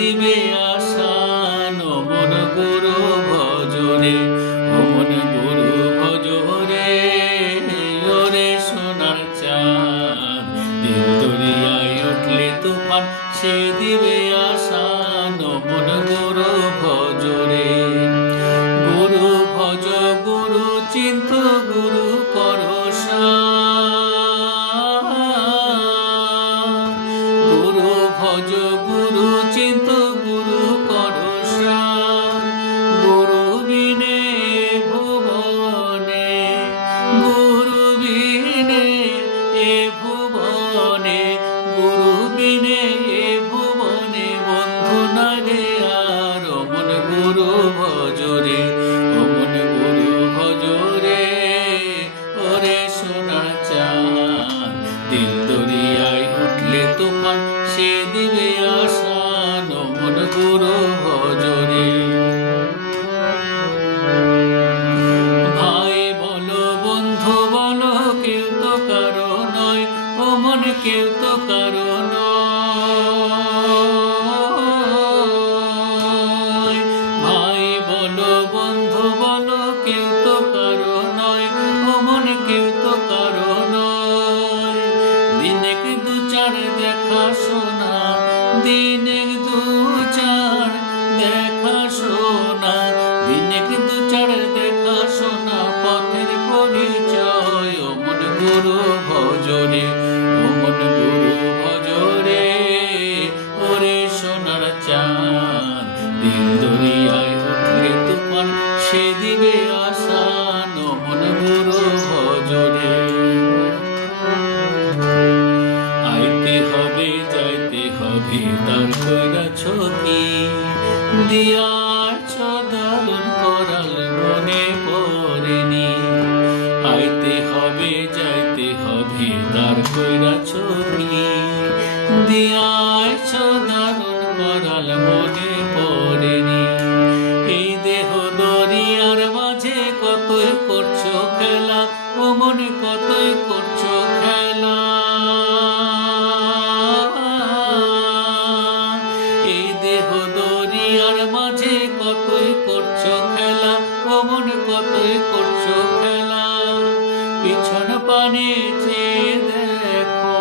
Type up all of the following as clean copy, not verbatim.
দিবে আশান মন গুরু ভজরে মন গুরু ভজরে ওরে সোনার চাঁদ দিল দরিয়ায় উঠলে তুফান সে দিবে আশান মন গুরু ভজরে গুরু ভজ গুরু চিন্ত গুরু করসা গুরু ভজ গুরু চিন্ত গুরু করসা গুরু বিনে ভুবনে গুরু বিনে এ ভুবনে গুরু বিনে এ ভুবনে বন্ধু নাই রে আর মন গুরু ভজরে মন গুরু ভজরে ওরে সোনার চাঁদ দিল দরিয়ায় উঠলে তুফান সে দিবে আশান মন গুরু ভজরে ভাই বলো বন্ধু বলো কেউ তো কারো নয় ও মন কেউ তো কারো নয় ভাই বলো বন্ধু বলো কেউ তো কারো নয় ও মন কেউ তো কারো নয় দিনে দু চার দেখা শোনা দিনে দু চার দেখা শোনা দিনে দু চার দেখা শোনা পথের পরিচয় ও মন গুরু ভজরে ও মন গুরু ভজরে ওরে সোনার চাঁদ দিল দরিয়ায় উঠলে তুফান সে দিবে আশান ও মন গুরু ভজরে আইতে হবে যাইতে হবে তার কইরাছ কি দিয়ার দারুণ করাল মনে পড়েনি আইতে হবে যাইতে হবে তার কইরাছ কি দিয়ার দারুণ করাল মনে পড়েনি এই দেহ দরিয়ার মাঝে কতই করছো খেলা ও মনে কতই করছো খেলা এই দেহ দরিয়ার মাঝে কতই করছো খেলা ও মনে কতই করছো খেলা পিছন পানে চেয়ে দেখো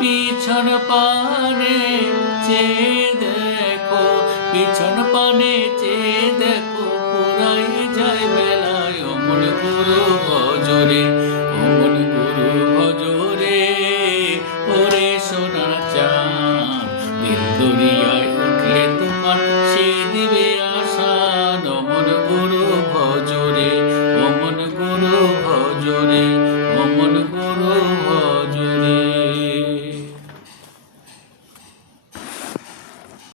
পিছন পানে চেয়ে দেখো পিছন পানে চেয়ে দেখো পুরাই যায় বেলায় ও মন গুরু ভজরে ও মন গুরু ভজরে ওরে সোনার চাঁদ দিল দরিয়ায় উঠলে তুফান সে দিবে আশান ও মন গুরু ভজরে ও মন গুরু ভজরে